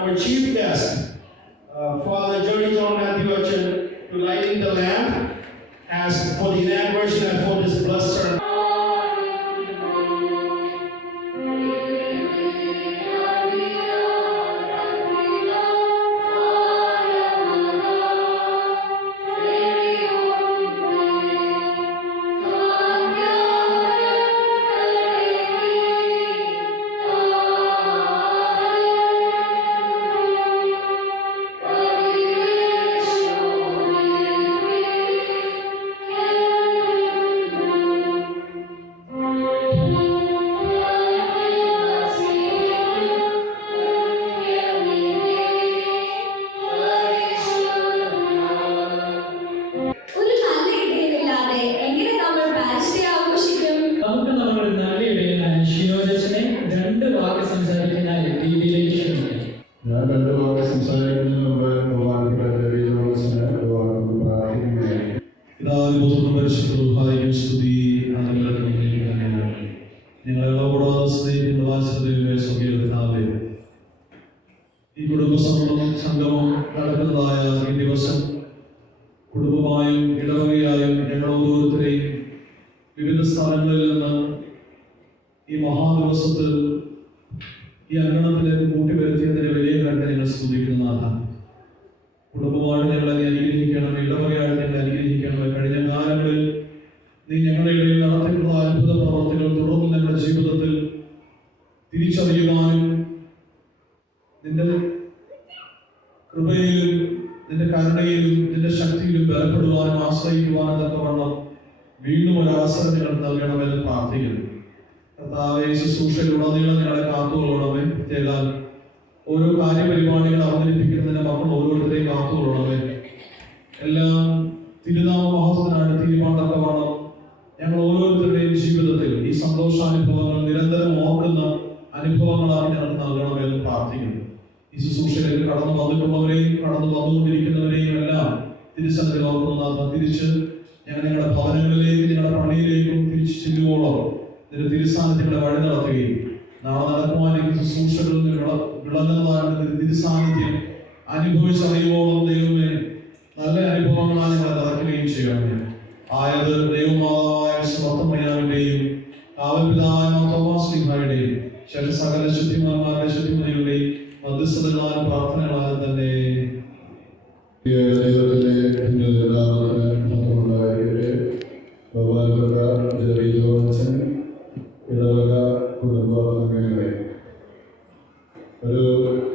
our chief guest, Father Johnny John Matthew Achin, to lighting the lamp as for the inauguration and for this blessed ceremony. ഞാൻ രണ്ട് വാക്ക് സംസാരിക്കുന്നതിന് മുമ്പ് ബഹുമാനപ്പെട്ട ജോൺസിന് പ്രാർത്ഥിക്കുകയായി. സ്തുതി ഞങ്ങളോട് സ്നേഹിക്കുന്ന വാത്സല്യമായ സ്വകീയതാവേ, ഈ കുടുംബ സംഗമം നടക്കുന്നതായ ഈ ദിവസം കുടുംബമായും ഇടവകയായും ഞങ്ങൾ ഓരോരുത്തരെയും വിവിധ സ്ഥലങ്ങളിൽ നിന്ന് ഈ മഹാദിവസത്തിൽ ഈ അങ്കണത്തിലേക്ക് കൂട്ടിവരുത്തിയതിന് വലിയ കാര്യം ഞങ്ങൾ സ്തുതിക്കുന്നതാണ്. കുടുംബമായിട്ട് ഞങ്ങളെ അനുഗ്രഹിക്കണം, ഇടവകയായിട്ട് ഞങ്ങളെ അനുഗ്രഹിക്കണം. കഴിഞ്ഞ കാലങ്ങളിൽ നീ ഞങ്ങളുടെ ഇടയിൽ നടത്തിയിട്ടുള്ള അത്ഭുത പ്രവർത്തികൾ തുടർന്ന് ഞങ്ങളുടെ ജീവിതത്തിൽ തിരിച്ചറിയുവാനും നിന്റെ കൃപയിലും നിന്റെ കരുണയിലും നിന്റെ ശക്തിയിലും ബലപ്പെടുവാനും ആശ്രയിക്കുവാനും തക്കവണ്ണം വീണ്ടും ഒരു അവസരം ഞങ്ങൾ നൽകണമെന്ന് പ്രാർത്ഥിക്കുന്നു. കർത്താവേ, ശുശ്രൂഷയിലുടനീളം ഞങ്ങളെ കാത്തുകൊള്ളണമേ. പ്രത്യേകം ഓരോ കാര്യപരിപാടികൾ അവതരിപ്പിക്കുന്നതിന് മക്കൾ ഓരോരുത്തരെയും കാത്തുകൊള്ളണമേ. എല്ലാം തിരുനാമ മഹത്വത്തിനാണ് തീരുമാനത്തക്കവണ്ണം ഞങ്ങൾ ഓരോരുത്തരുടെയും ജീവിതത്തിൽ ഈ സന്തോഷാനുഭവങ്ങൾ നിരന്തരം ഓർക്കുന്ന അനുഭവങ്ങളാക്കി ഞങ്ങൾക്ക് നൽകണമെന്ന് പ്രാർത്ഥിക്കുന്നു. ഈ ശുശ്രൂഷയിലേക്ക് കടന്നു വന്നിട്ടുള്ളവരെയും കടന്നു വന്നുകൊണ്ടിരിക്കുന്നവരെയും എല്ലാം തിരിച്ചറിഞ്ഞ് ഓർക്കുന്ന തിരിച്ച് ഞങ്ങളുടെ ഭവനങ്ങളിലേക്കും ഞങ്ങളുടെ പള്ളിയിലേക്കും തിരിച്ചു ചെല്ലുവോളം നിന്റെ തിരുസാന്നിധ്യങ്ങളെ വഴി നടത്തുകയും നാളെ നടക്കുവാനെങ്കിൽ ശുശ്രൂഷകളിൽ വിളങ്ങുന്നതായിട്ട് തിരുസാന്നിധ്യം അനുഭവിച്ചറിയുവോളം ദൈവമേ നല്ല അനുഭവങ്ങളാണ് ഞങ്ങളെ നടക്കുകയും ചെയ്യണമേ. ആയത് ദൈവമാതാവായ സ്വത്തമ്മയാവിന്റെയും കാവൽപിതാവായ തോമാശ്ലീഹായുടെയും ശേഷം സകല ശുദ്ധിമാന്മാരുടെ ശുദ്ധിമതികളുടെയും മധ്യസ്ഥതകളായ പ്രാർത്ഥനകളായ തന്നെ ഇടവക കുടുംബ അംഗങ്ങളെ ഒരു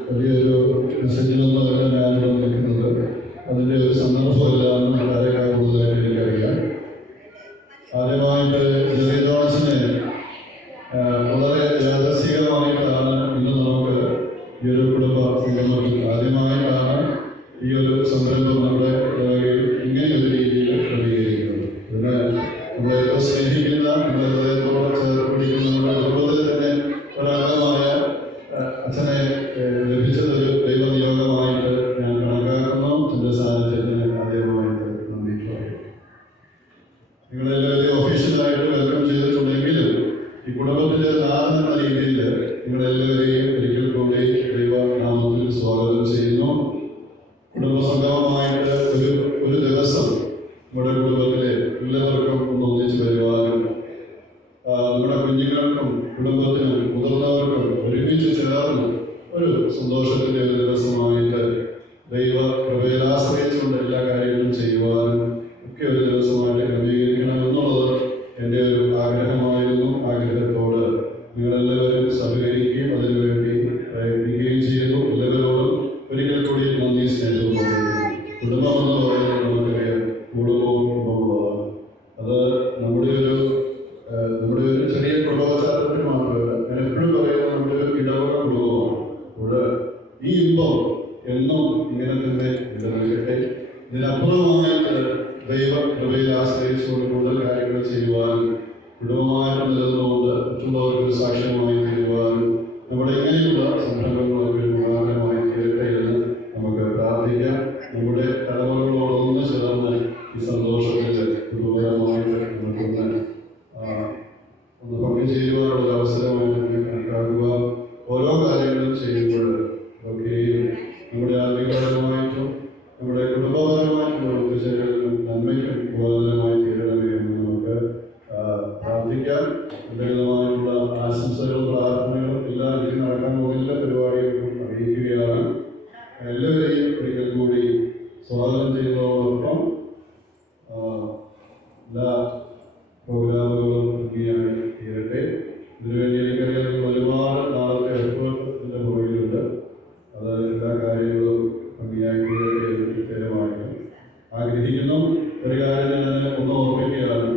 വലിയൊരു മെസ്സേജിലൊന്നുമല്ല ഞാനിവിടെ നിൽക്കുന്നത്. അതിൻ്റെ ഒരു സന്ദർഭമില്ലാന്ന് വളരെ കൂടുതലായിട്ട് എനിക്കറിയാം. ആദ്യമായിട്ട് ജോൺസിനെ വളരെ യാദൃശ്ചികമായിട്ടാണ് ഇന്ന് നമുക്ക് ഈ ഒരു കുടുംബ സംഗമത്തിൽ ആദ്യമായിട്ടാണ് ഈ ഒരു സംരംഭം നമ്മുടെ ഇടവകയിൽ ഇങ്ങനെ ഒരു രീതിയിൽ ക്രമീകരിക്കുന്നത്. പിന്നെ നമ്മളേറ്റവും സ്നേഹിക്കുന്ന നമ്മുടെ ഹൃദയത്തോടെ ചേർത്ത് പിടിക്കുന്ന നമ്മുടെ കുടുംബത്തിൽ തന്നെ ഒരംഗമായ അച്ഛനെ ലഭിച്ചതൊരു ദൈവനിയോഗമായിട്ട് ഞാൻ കണക്കാക്കുന്നു. എൻ്റെ സാന്നിധ്യത്തിന് ആദ്യമായിട്ട് നന്ദി പറയും. നിങ്ങളെല്ലാവരെയും ഒഫീഷ്യലായിട്ട് വെൽക്കം ചെയ്തിട്ടുണ്ടെങ്കിലും ഈ കുടുംബത്തിൻ്റെ നാഥൻ എന്ന രീതിയിൽ നിങ്ങളെല്ലാവരെയും ഒരിക്കൽ കൂടി ദൈവനാമത്തിൽ സ്വാഗതം ചെയ്യുന്നു. കുടുംബസംഗമമായിട്ട് ഒരു ദിവസം നമ്മുടെ കുടുംബത്തിലെ എല്ലാവർക്കും ഒന്ന് ഒന്നിച്ച് വരുവാനും നമ്മുടെ കുഞ്ഞുങ്ങൾക്കും കുടുംബത്തിനും മുതിർന്നവർക്കും ഒരുമിച്ച് ചേർന്ന് ഒരു സന്തോഷത്തിൻ്റെ ഒരു ദിവസമായിട്ട് ദൈവ കൃപയിൽ ആശ്രയിച്ചുകൊണ്ട് എല്ലാ കാര്യങ്ങളും ചെയ്യുവാനും ഒക്കെ ഒരു ദിവസമായിട്ട് ക്രമീകരിക്കണം എന്നുള്ളത് എൻ്റെ ഒരു ആഗ്രഹമായിരുന്നു. ആഗ്രഹത്തോട് നിങ്ങളെല്ലാവരും സഹകരിക്കുകയും അതിനുവേണ്ടി പ്രയത്നിക്കുകയും ചെയ്തു. എല്ലാവരോടും ഒരിക്കൽ കൂടി നന്ദി സ്നേഹവും കുടുംബം എന്ന് പറയുന്നത് നമുക്കറിയാം കുടുംബവും കുടുംബമുള്ളതാണ്. അത് നമ്മുടെ ഒരു ചെറിയ കുടുംബാചാരത്തിന് മാത്രമല്ല, ഞാൻ എപ്പോഴും പറയുന്നത് നമ്മുടെ ഒരു ഇടവക കുടുംബമാണ്. ഇവിടെ ഈ ഇമ്പം എന്നും ഇങ്ങനെ തന്നെ നിലനിൽക്കട്ടെ. ഇതിനപ്പുറമായിട്ട് ദൈവ കൃപയിൽ ആശ്രയിച്ചുകൊണ്ട് കൂടുതൽ കാര്യങ്ങൾ ചെയ്യുവാനും കുടുംബമായിട്ട് നിലനിന്നുകൊണ്ട് മറ്റുള്ളവർക്ക് ഒരു സാക്ഷ്യമായി തീരുവാനും നമ്മുടെ ഇങ്ങനെയുള്ള സംരംഭങ്ങളൊക്കെ ഒരു ഉദാഹരണമായി തീരട്ടെ എന്ന് നമുക്ക് പ്രാർത്ഥിക്കാം. നമ്മുടെ തലമുറകളോടൊന്ന് ചേർന്ന് ഈ സന്തോഷത്തിൽ കുടുംബപരമായിട്ട് നമുക്കൊന്ന് പങ്കുചേരുവാനുള്ള അവസരമായിട്ട് കണക്കാക്കുക. ഓരോ കാര്യങ്ങളും ചെയ്യുമ്പോൾ ഒക്കെ സ്വാഗതം ചെയ്യുന്നതോടൊപ്പം എല്ലാ പ്രോഗ്രാമുകളും ഭംഗിയായി തീരട്ടെ. ഇതിനുവേണ്ടി എനിക്കറിയാം ഒരുപാട് നാളത്തെ എഫേർട്ട് ഇതിൻ്റെ പുറകിലുണ്ട്. അത് എല്ലാ കാര്യങ്ങളും ഭംഗിയായി തീരട്ടെ എന്ന് സ്ഥിരമായിട്ട് ആഗ്രഹിക്കുന്നു. ഒരു കാര്യം ഞാൻ ഒന്ന് ഓർമ്മിക്കുകയാണ്,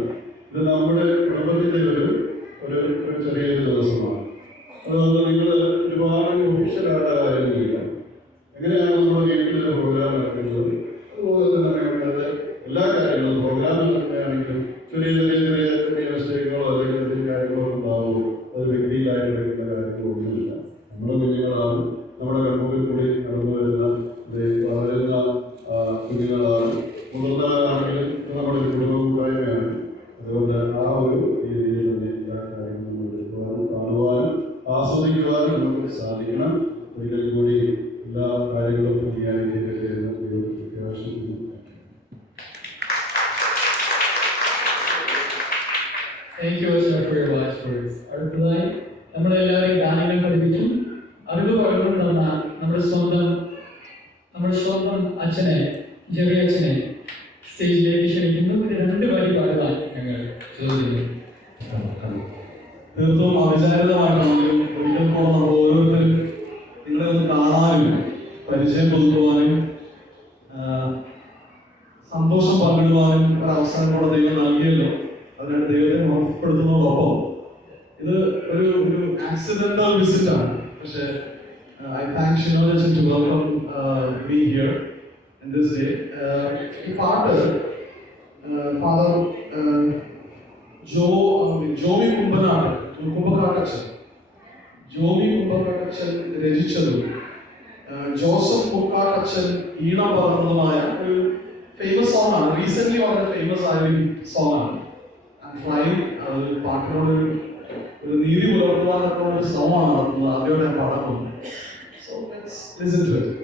ഇത് നമ്മുടെ കുടുംബത്തിൻ്റെ ഒരു ചെറിയൊരു ദിവസമാണ്. അതുകൊണ്ട് നിങ്ങൾ ഒരുപാട് ഒഫീഷ്യലായിട്ട് കാര്യങ്ങളില്ല. എങ്ങനെയാണ് നമ്മൾ വീട്ടിൽ പ്രോഗ്രാം നടക്കുന്നത്, അതുപോലെ തന്നെ വേണ്ടത് എല്ലാ കാര്യങ്ങളും പ്രോഗ്രാമിലൊക്കെ ആണെങ്കിലും ചെറിയ ചെറിയ ചെറിയ ചെറിയ മിസ്റ്റേക്കുകളോ അല്ലെങ്കിൽ ചെറിയ കാര്യങ്ങളോ ഉണ്ടാവുമോ, അത് വ്യക്തിയിലായിട്ട് വരുന്ന കാര്യങ്ങളൊന്നുമില്ല. നമ്മുടെ കുഞ്ഞുങ്ങളാണ്, നമ്മുടെ കൺമുമ്പിൽ കൂടി നടന്നു വരുന്ന വളരുന്ന കുഞ്ഞുങ്ങളാണ്. മുതിർന്നവരാണെങ്കിലും നമ്മുടെ ഒരു കുടുംബ കൂട്ടായ്മയാണ്. അതുകൊണ്ട് ആ ഒരു രീതിയിൽ തന്നെ എല്ലാ കാര്യങ്ങളും എടുക്കുവാനും കാണുവാനും ആസ്വദിക്കുവാനും നമുക്ക് സാധിക്കണം. ഒരിക്കൽ കൂടി എല്ലാ കാര്യങ്ങളും ഭംഗിയായി ചെയ്തിട്ട് എന്ന് പ്രത്യാശിക്കുന്നു. Thank you sir for your last words. അടുത്തതായി നമ്മളെല്ലാവരെയും ഗാനങ്ങൾ പഠിപ്പിച്ചു അറിവ് പകർന്നുകൊണ്ടുവന്ന നമ്മുടെ സ്വന്തം അച്ഛനെ, ജെറി അച്ഛനെ സ്റ്റേജിലേക്ക് ക്ഷണിക്കുന്നു. രണ്ട് വരി പാടുവാൻ ഞങ്ങൾ ചോദിക്കുന്നു. തീർത്തും അവിചാരിതമായിട്ടാണെങ്കിലും ഒരിക്കൽ കൂടെ നമ്മൾ ഓരോരുത്തരും നിങ്ങളെ ഒന്ന് കാണാനും പരിചയം പുതുക്കുവാനും സന്തോഷം പങ്കിടുവാനും ഒരു അവസരം കൂടെ ദൈവം നൽകിയല്ലോ. അതിനാണ് ദൈവത്തെ ഉറപ്പെടുത്തുന്നതോടൊപ്പം ഇത് ഒരു ആക്സിഡന്റൽ വിസിറ്റാണ്. പക്ഷേ I thank Shinojan to welcome me here in this day. ഈ പാട്ട് ഫാദർ ജോമി കുമ്പക്കാട്ടച്ചൻ രചിച്ചതും ജോസഫ് മുക്കാട്ടച്ചൻ ഈണ പകർന്നതുമായ ഒരു ഫേമസ് സോങ് ആണ്. റീസെന്റ് വളരെ ഫേമസ് ആയ ഒരു സോങ് ആണ്. ഫ്ലൈങ്. അത് പാട്ടിനോട് ഒരു നീതി പുലർത്തുവാനൊക്കെ ഒരു ശ്രമമാണ് നടത്തുന്നത്. അവയോടെ ഞാൻ പാടാൻ പോകുന്നത്. So let's listen to it.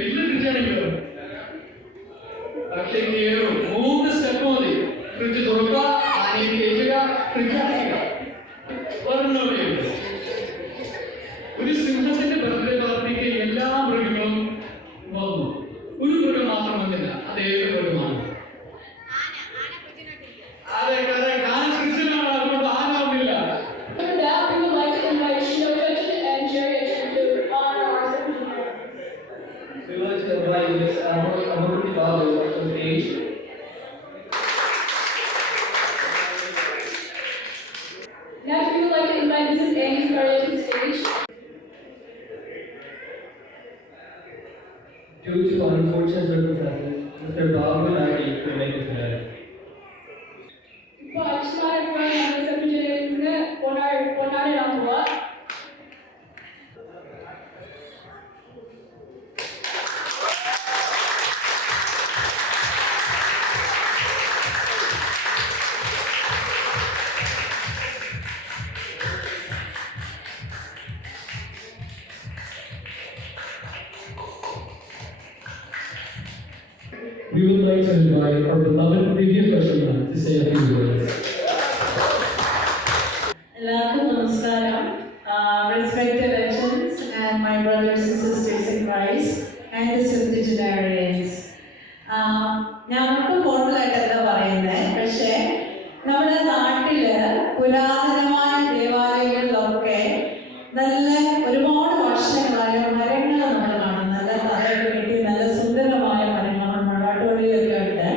വലിയ ഫ്രിഡ്ജാണെങ്കിലോ പക്ഷേ കയറും 3 സ്റ്റെപ്പ് മതി. ഫ്രിഡ്ജ് തുറക്കുക, ആനയിൽ കയറ്റുക, ഫ്രിഡ്ജ് അടയ്ക്കുക. ഒരെണ്ണമേ ഉള്ളൂ. ഒരു സിംഹത്തിന്റെ ബർത്ത്ഡേ പാർട്ടിക്ക് എല്ലാ മൃഗങ്ങളും വന്നു. ഒരു മൃഗം മാത്രം വന്നില്ല. അത് ഏത് മൃഗമാണ്? അതെ, ആന ഫ്രിഡ്ജിലാണ്, അതുകൊണ്ട് ആന വന്നില്ല. We would like to invite Miss Amruti Babu to the stage. Next, we would like to invite Mrs. Amy Scarlett to the stage. Due to unfortunate circumstances, Mr. Babu and I will make it today. ഇപ്പോൾ അച്ഛന്മാരെപ്പോഴും നമ്മുടെ സെക്രട്ടേറിയറ്റിന് കൊണ്ടാടിടാൻ പോവാ. We would like to invite our beloved previous president to say a few words. എല്ലാവർക്കും നമസ്കാരം. Respected veterans and my brothers and sisters in Christ and the septuagenarians. ഞങ്ങൾക്ക് ഫോർമലായിട്ടല്ല പറയുന്നത്, പക്ഷേ നമ്മുടെ നാട്ടില് പുരാതനമായ ദേവാലയങ്ങളിലൊക്കെ നല്ല ഒരുപാട് വർഷങ്ങളായ മരങ്ങൾ നമ്മൾ കാണും. നല്ല തറയൊക്കെ കെട്ടി നല്ല സുന്ദരമായ മരങ്ങൾ മഴാട്ടോളിലൊക്കെ ഉണ്ട്.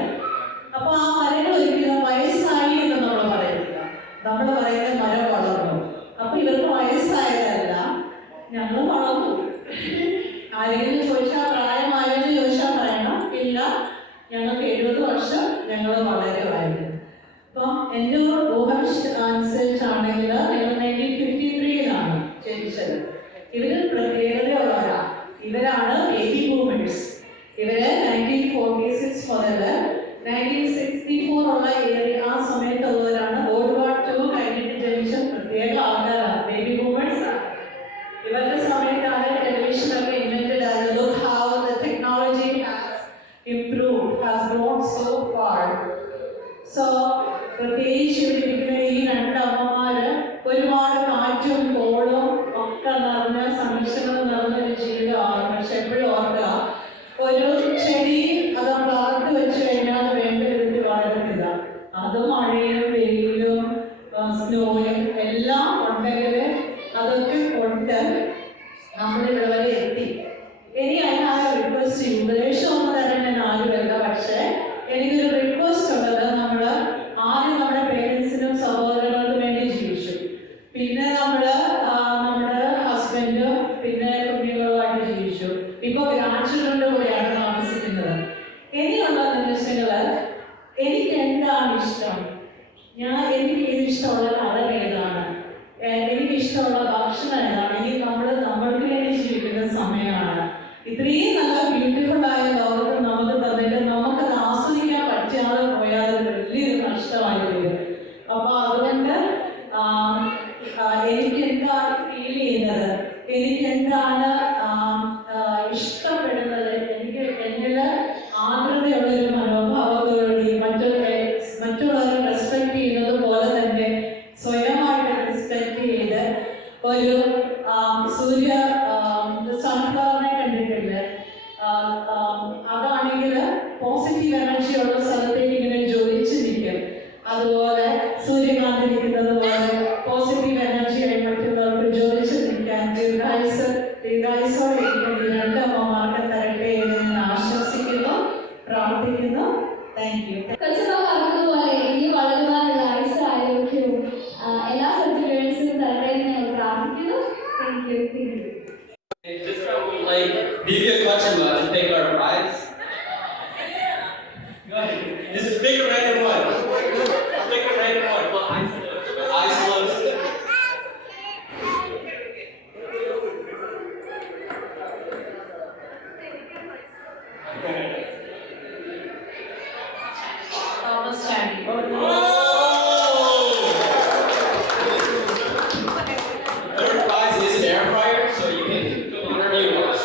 അപ്പോൾ ആ മരങ്ങൾ ഒരിക്കലും വയസ്സായി എന്ന് നമ്മൾ പറയുന്നില്ല. നമ്മൾ പറയുന്ന മരം വളർന്നു. അപ്പൊ ഇവർക്ക് വയസ്സായതല്ല, ഞങ്ങൾ വളർന്നു. ആരെങ്കിലും ചോദിച്ചാൽ പ്രായമായെന്ന് ചോദിച്ചാൽ പറയണം, ഇല്ല ഞങ്ങൾക്ക് 70 വർഷം ഞങ്ങൾ വളരുമായിരുന്നു. അപ്പം എൻ്റെ ഊഹം അനുസരിച്ചാണെങ്കിൽ ഞങ്ങൾ 1953-ലാണ് ജനിച്ചത്. ഇവര് പ്രത്യേകതയുള്ളവരാണ്. ഇവരാണ് ബേബി ബൂമേഴ്സ്. ഇവര് 1946 മുതൽ 1964 ഉള്ള ആ സമയത്തുള്ളവരാണ്. വേൾഡ് വാർ 2 കഴിഞ്ഞിട്ട് ജനിച്ച പ്രത്യേക ആൾക്കാരാണ്, ബേബി ബൂമേഴ്സ് ആണ്. ഇവരുടെ സമയത്താണ് ടെലിവിഷനൊക്കെ ഇൻവെന്റഡ് ആയത്. Look how the technology has improved, has grown so far. So പ്രത്യേകിച്ച് ഇവിടെ ഇരിക്കുന്ന ഈ 2 അമ്മമാര് ഒരുപാട് കാറ്റും കോളും ഒക്കെ നിറഞ്ഞ സംരക്ഷണം നിറഞ്ഞൊരു ജീവിതമാണ്. പക്ഷെ എപ്പോഴും ഓർക്കുക, ഒരു ചെടി അത് വളർത്തി വെച്ച് കഴിഞ്ഞാൽ വേണ്ട വിധത്തിൽ വളരത്തില്ല. അത് മഴയും വെയിലും സ്നോയും എല്ലാം ഉണ്ടെങ്കിൽ അതൊക്കെ കൊണ്ട് നമ്മളിവിടെ വരെ എത്തി. ഇനി അതിനാണ് റിക്വസ്റ്റ് ചെയ്യും. ഉപദേശം ഒന്നും തരാൻ ഞാൻ ആരുമല്ല, പക്ഷേ എനിക്കൊരു റിക്വസ്റ്റ് ഉള്ളത്, നമ്മൾ ആദ്യം നമ്മുടെ പേരൻസിനും സഹോദരങ്ങൾക്കും വേണ്ടി ജീവിച്ചു. പിന്നെ നമ്മുടെ ഹസ്ബൻഡും പിന്നെ കുഞ്ഞുങ്ങളുമായിട്ട് ജീവിച്ചു. ഇപ്പൊ ഗ്രാൻഡ്ചിൽഡ്രന്റെ കൂടെയാണ് താമസിക്കുന്നത്. ഇനിയുള്ള നിമിഷങ്ങള് എനിക്ക് എന്താണ് ഇഷ്ടം, എനിക്ക് ഇഷ്ടമുള്ള കളർ ഏതാണ്, എനിക്ക് ഇഷ്ടമുള്ള ഭക്ഷണം ഏതാണ്. ഇനി നമ്മൾക്ക് വേണ്ടി ജീവിക്കുന്ന സമയമാണ്. ഇത്രയും നല്ല ബ്യൂട്ടിഫുൾ ആയ ലോകത്ത് നമുക്ക് തന്നിട്ട് നമുക്കത് ആസ്വദിക്കാൻ പറ്റാതെ പോയാൽ വലിയൊരു നഷ്ടമായി വരും. അപ്പൊ അതുകൊണ്ട് എനിക്ക് എന്താണ് ഫീൽ ചെയ്യുന്നത്, എനിക്ക് എന്താണ് ഇഷ്ടപ്പെടുന്നത്, എനിക്ക് എന്നിൽ ആർദ്രതയുള്ളൊരു മനോഭാവത്തോടുകൂടി മറ്റുള്ളവരെ റെസ്പെക്ട് ചെയ്യുന്നത് പോലെ തന്നെ സ്വയമായിട്ട് റെസ്പെക്ട് ചെയ്ത് ഒരു സൺഫ്ലവറിനെ കണ്ടിട്ടില്ല, അതാണെങ്കിൽ പോസിറ്റീവ് എനർജി ഉള്ള സ്ഥലത്തേക്ക് ഇങ്ങനെ ജ്വലിച്ച് നിൽക്കും. അതുപോലെ സൂര്യകാന്തി നിൽക്കുന്നത് പോലെ പോസിറ്റീവ് എനർജി ആയി മറ്റുള്ളവർക്ക് ജ്വലിച്ച് നിൽക്കാൻ ദീർഘായുസോടെ ഈ 2 അമ്മമാർക്ക് തരട്ടെ എന്ന് ഞാൻ ആശംസിക്കുന്നു, പ്രാർത്ഥിക്കുന്നു. Thank you. കൊച്ചുകൾ പറഞ്ഞതുപോലെ ഇനി വളരുവാനുള്ള ആയുസ് ആരോഗ്യവും എല്ലാ സെക്രട്ടേറിയറ്റ്സിനും തരട്ടെ എന്ന് ഞങ്ങൾ പ്രാർത്ഥിക്കുന്നു. Thank you. This round we would like Divya Kachima to take our prize. Go ahead. This is bigger random one. Bigger random one. Well, eyes closed. Thomas Chandy. Third prize is an air fryer, so you can cook whatever you want.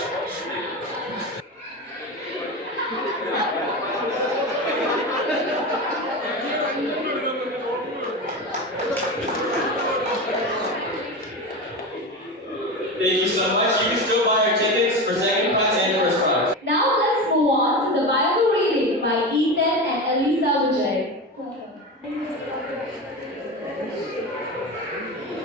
Thank you so much. You can still buy your tickets for second class and first class. Now let's move on to the Bible reading by Ethan and Elisa Vijay.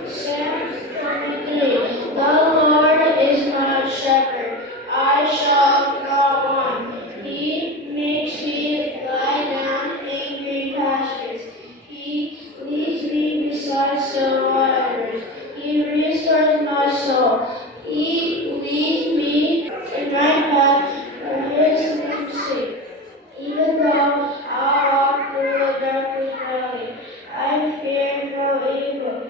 Psalm 23. The Lord is my shepherd, I shall not want. He makes me lie down in green pastures. He leads me beside still waters. He restores my soul. He leads me in right path for his name's sake. Even though I walk through the darkest valley, I fear no evil.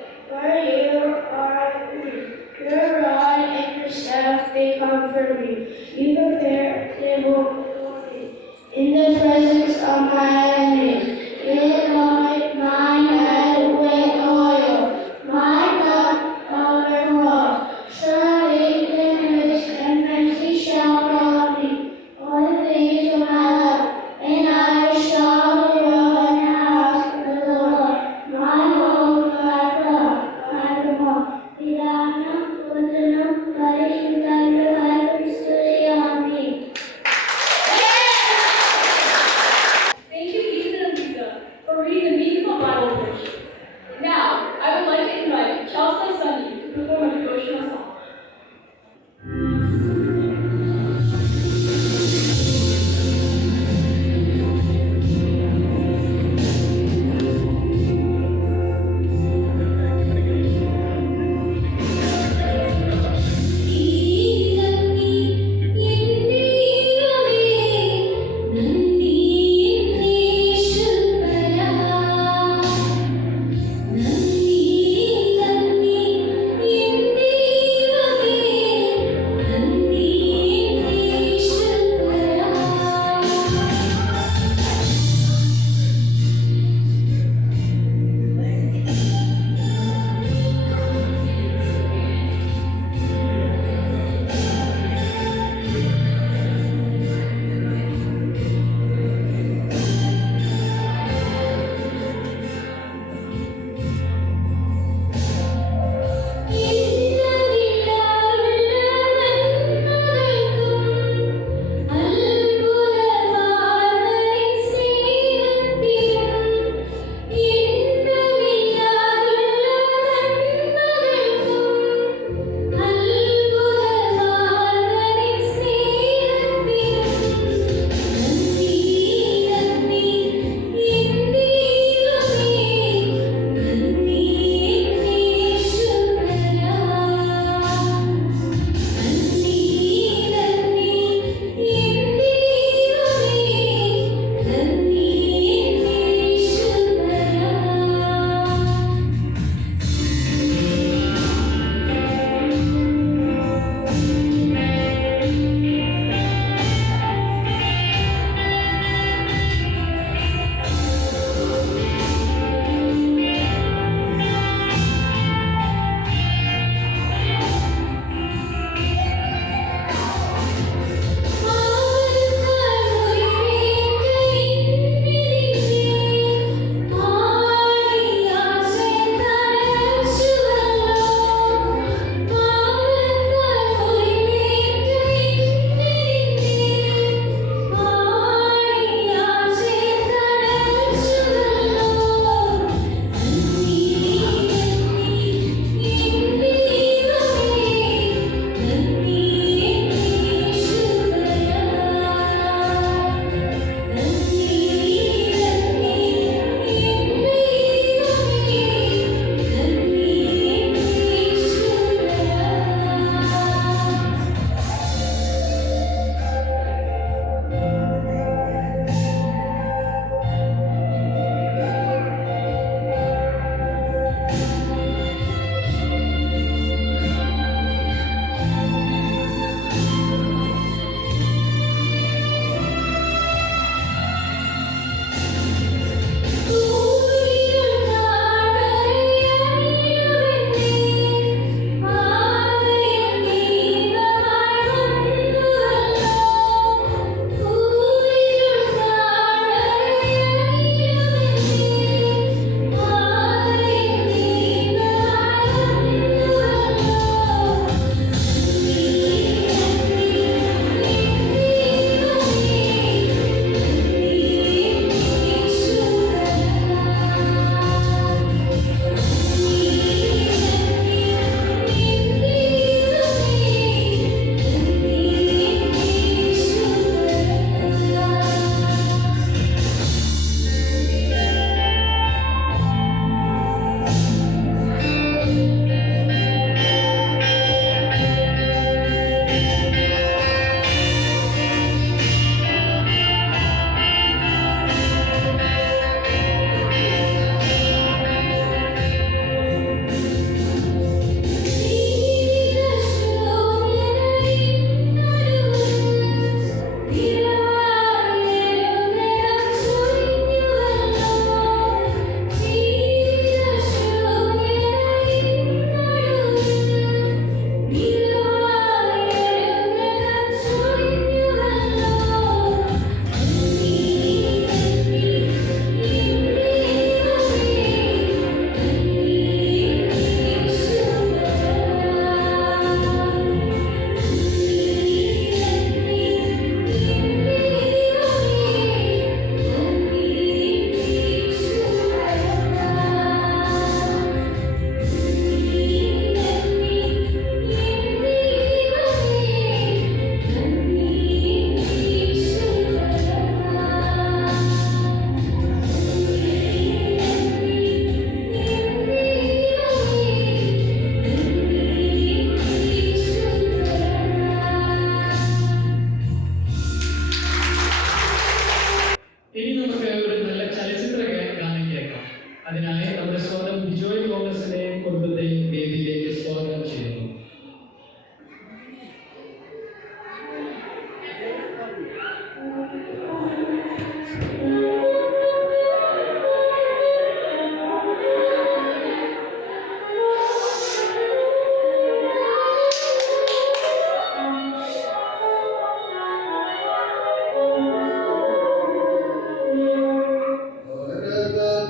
അതിനായി നമ്മുടെ സ്വന്തം ബിജോയ് തോമസിനെയും കുടുംബത്തെയും വേദിയിലേക്ക് സ്വാഗതം ചെയ്യുന്നു.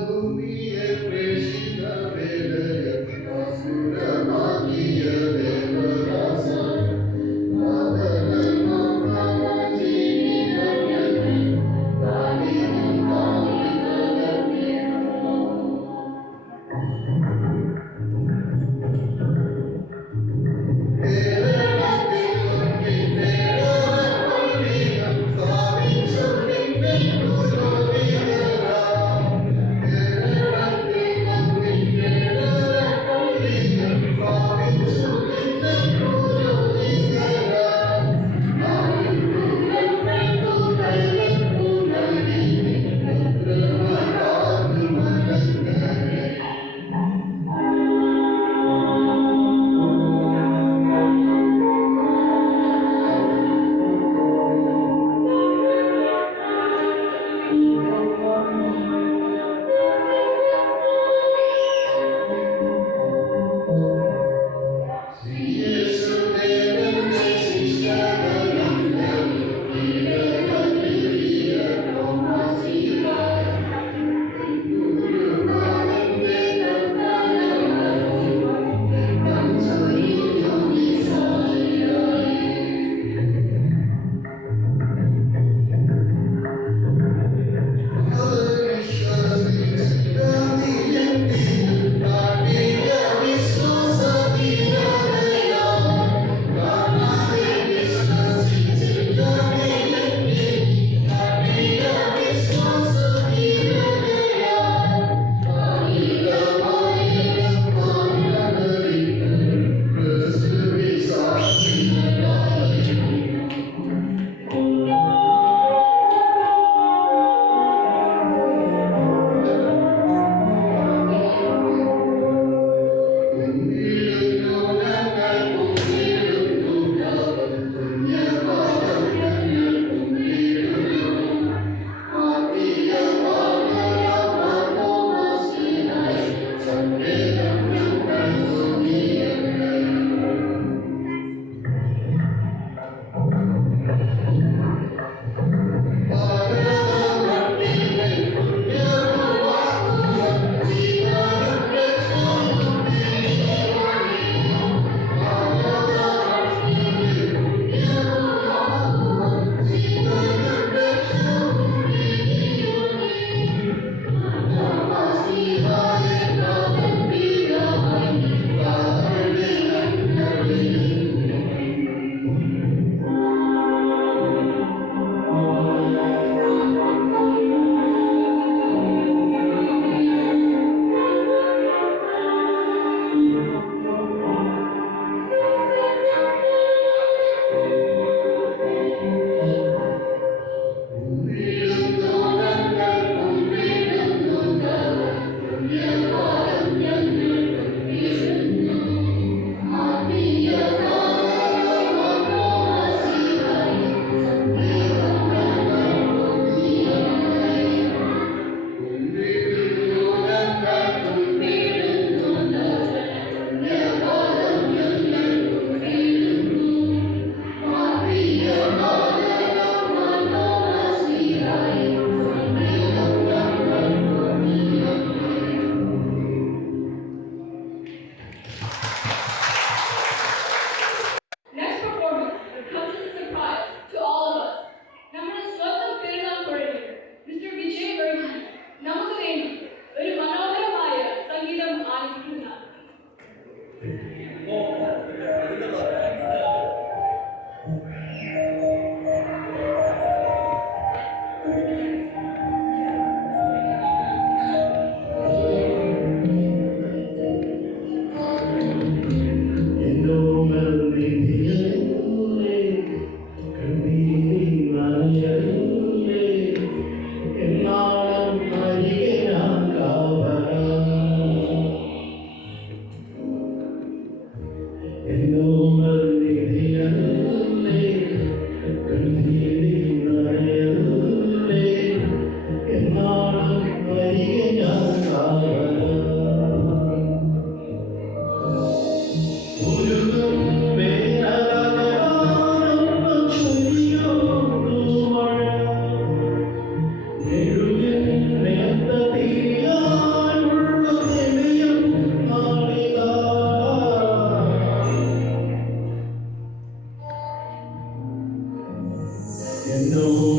ഭൂമിയെ പ്രേഷിത വേലയ അസുരമാക്കിയ Thank you.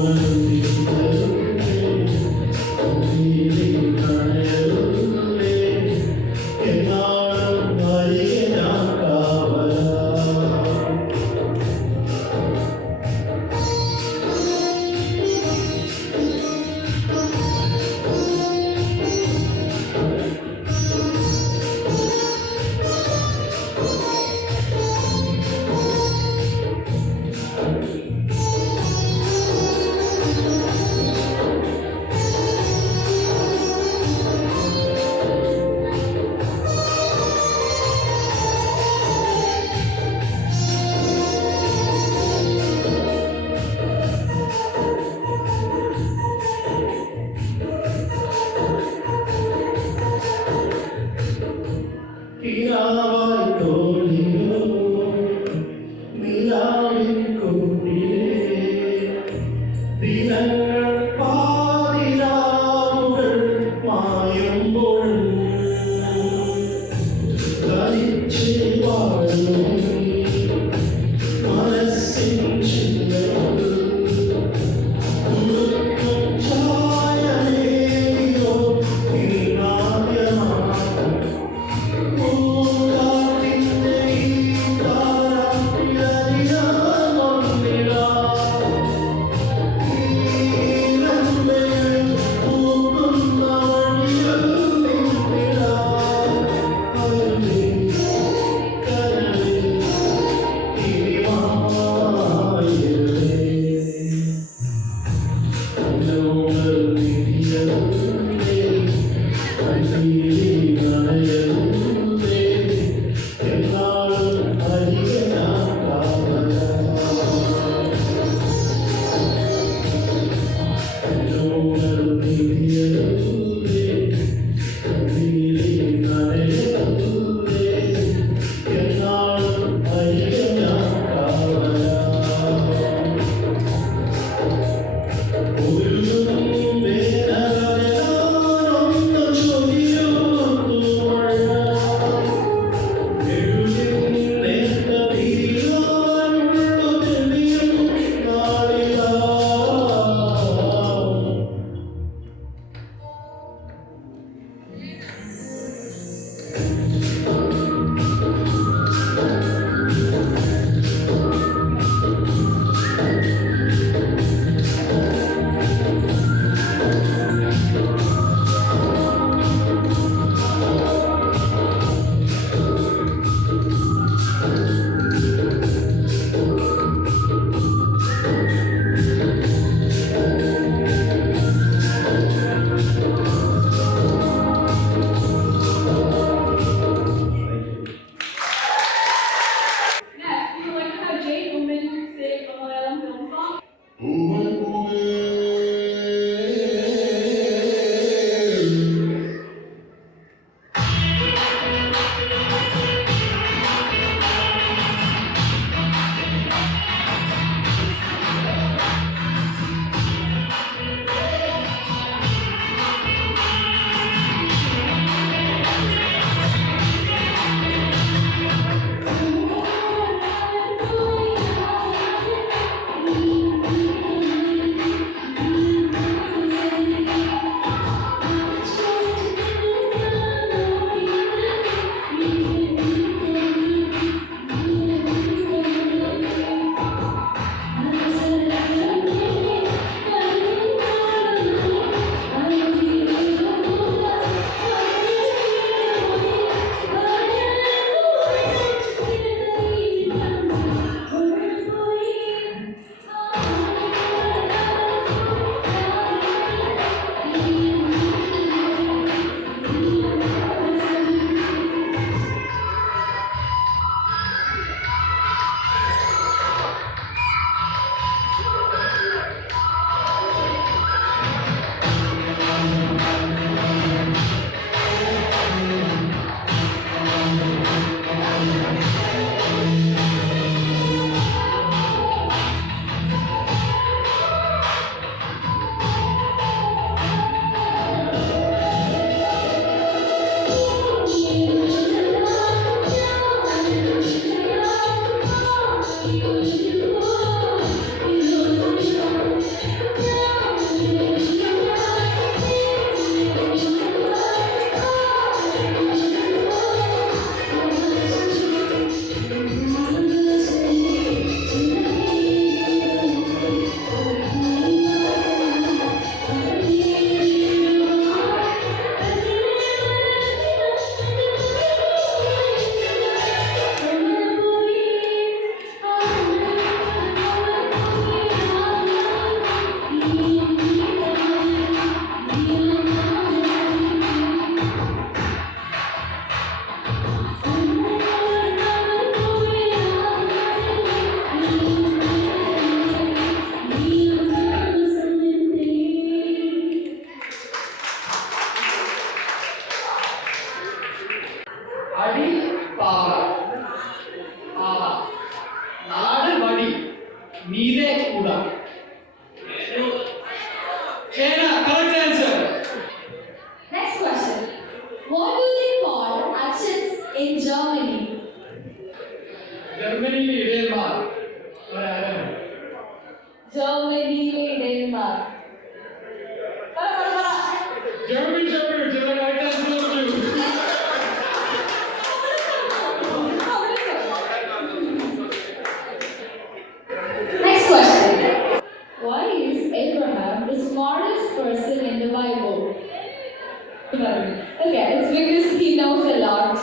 because he knows a lot.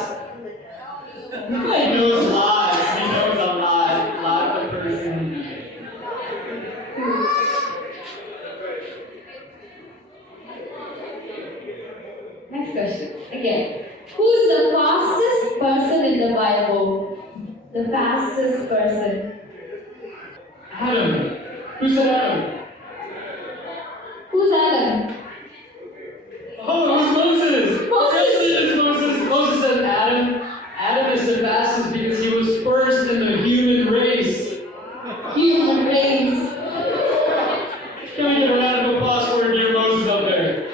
He knows lots. He knows a lot. Lot of person. Next question. Again. Who's the fastest person in the Bible? The fastest person. Adam. Who said Adam? Who's Adam? Oh, it was Moses. Moses. Yes, it is Moses. Moses said Adam. Adam is the fastest because he was first in the human race. Human race. Can we get a round of applause for dear Moses up there?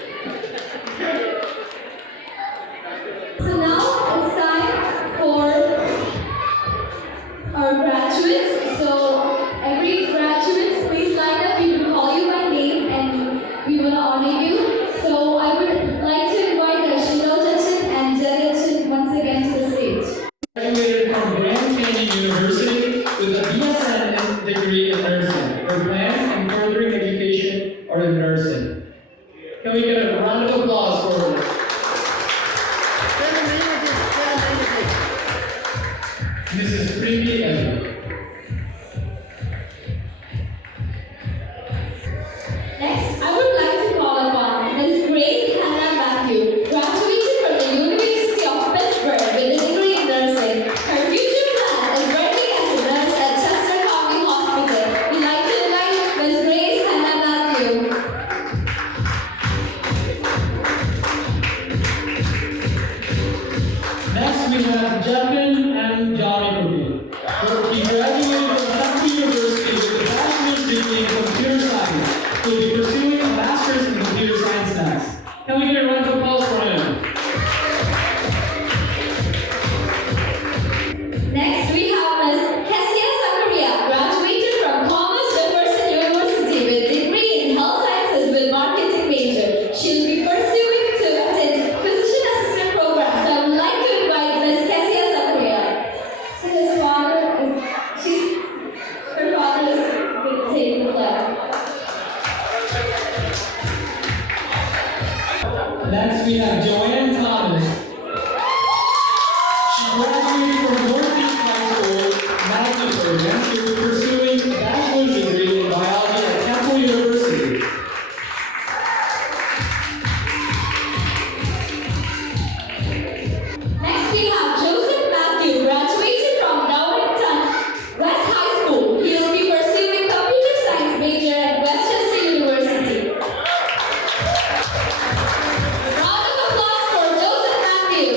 So now it's time for our graduates. So every graduates, please line up. We will call you by name and we will honor you. So I would like to invite Shino Jachin and Jay Jachin once again to the stage. Graduated from Grand Canyon University with a BSN degree in nursing. Her plans in furthering education are in nursing. Can we get a round of applause for her? Mrs. Preeti Edward. Next, I would like to call upon Ms. Grace Hannah Matthew, graduated from the University of Pittsburgh with a degree in nursing. Her future plan is working as a nurse at Chester County Hospital. We'd like to invite Ms. Grace Hannah Matthew. Next, we have Jeffin and Johnny Cookie. He graduated from Temple University with a bachelor's degree in computer science. He'll be pursuing a master's in computer science next. Can we get a round of applause for him? Next, we have Ms. Kessia Zakaria, graduated from Thomas Jefferson University with degree in health sciences with marketing major. She'll be pursuing to attend physician assistant program. So I would like to invite Ms. Kessia Zakaria. So her father is taking the flag. Next, we have Joanne Thomas. She graduated from Northeast High School, Magna program. She will be pursuing a bachelor's degree in biology at Temple University. Next, we have Joseph Matthew, graduated from Darlington West High School. He will be pursuing computer science major at Westchester University. Round of applause for Joseph Matthew.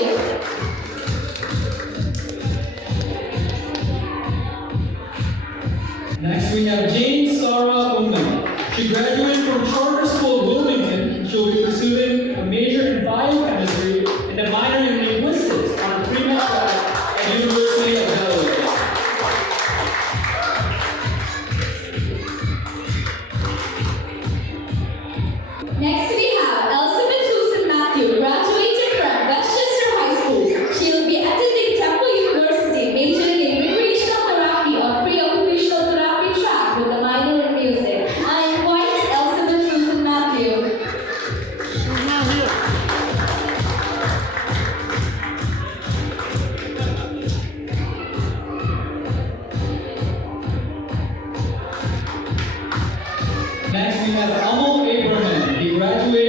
Next, we have Jane Sarah Ullman. She graduated from Charter School Wilmington. She'll be pursuing a major in biochemistry and a minor in linguistics on a pre-med track at University of Delaware. Next, we have Elizabeth Susan Matthew, graduated from Westchester High School. She will be attending Temple University, majoring in recreational therapy or pre-occupational therapy track with a minor in music. I invite Elizabeth Susan Matthew. Next, we have Amal Abraham. He graduated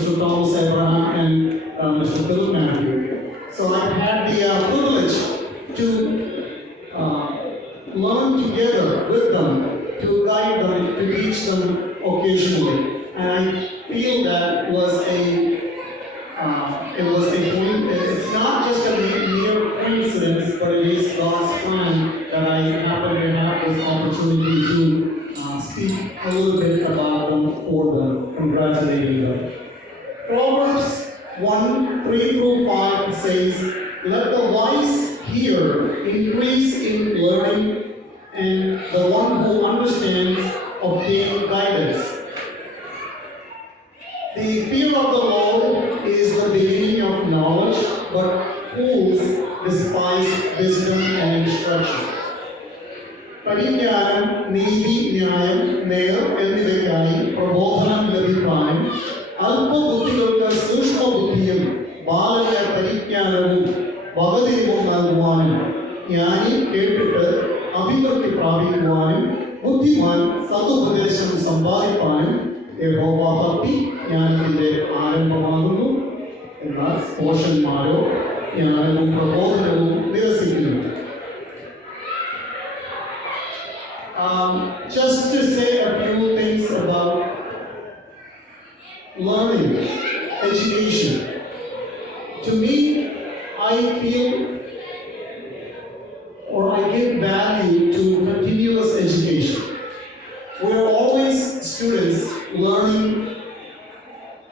Mr. Thomas Abraham and Mr. Philip Matthew. So I've had the privilege to learn together with them, to guide them, to teach them occasionally. And I feel that was it's not just a mere coincidence, but it is God's plan that I happen to have this opportunity to speak a little bit about them, for them, congratulating them. Proverbs 1:3-5 says, "Let the wise hear, increase in learning, and the one who understands obtain guidance." The fear of the Lord is the beginning of knowledge, but fools despise wisdom and instruction. പരിജ്ഞാനം, നീതി, ന്യായം, നേർ എന്നിവയ്ക്കായി പ്രബോധനം ലഭിക്കാൻ അല്പബുദ്ധികൾക്ക് സൂക്ഷ്മബുദ്ധിയും ബാലന് പരിജ്ഞാനവും വകതിരിവും നൽകുവാനും ജ്ഞാനി കേട്ടിട്ട് അഭിവൃദ്ധി പ്രാപിക്കുവാനും ബുദ്ധിമാൻ സതുപദേശം സമ്പാദിപ്പാനും യഹോവാഭക്തി ജ്ഞാനത്തിന്റെ ആരംഭമാകുന്നു. എന്നാൽ ദോഷന്മാരോ ജ്ഞാനവും പ്രബോധനവും നിരസിക്കുന്നു. Just to say a few things about learning, education. To me, I feel or I give value to continuous education. We're always students learning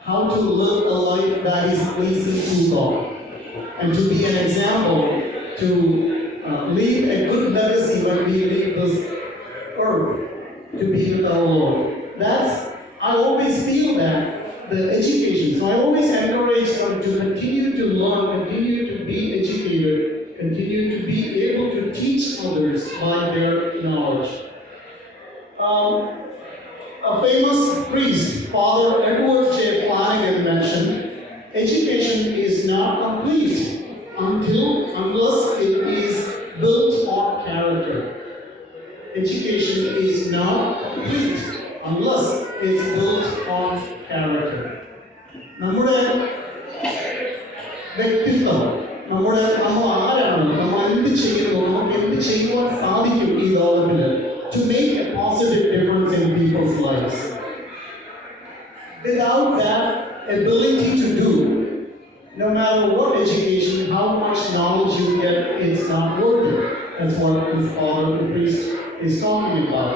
how to live a life that is pleasing to God and to be an example, to leave a good legacy when we leave this earth to be with our Lord. I always feel that the education, so I always encourage them to continue to learn, continue to be educated, continue to be able to teach others by their knowledge. A famous priest, Father Edward J. Flanagan, mentioned, education is not complete unless it is built on character. Education is not complete unless it's built on character. നമ്മുടെ വ്യക്തിത്വം, നമ്മൾ ആരാണ്, നമ്മൾ എന്ത് ചെയ്യുന്നു, നമുക്ക് എന്ത് ചെയ്യുവാൻ സാധിക്കും ഈ ലോകത്തിൽ to make a positive difference in people's lives. Without that ability to do, no matter what education, how much knowledge you get, it's not worth it. That's what this father, the priest, is talking about.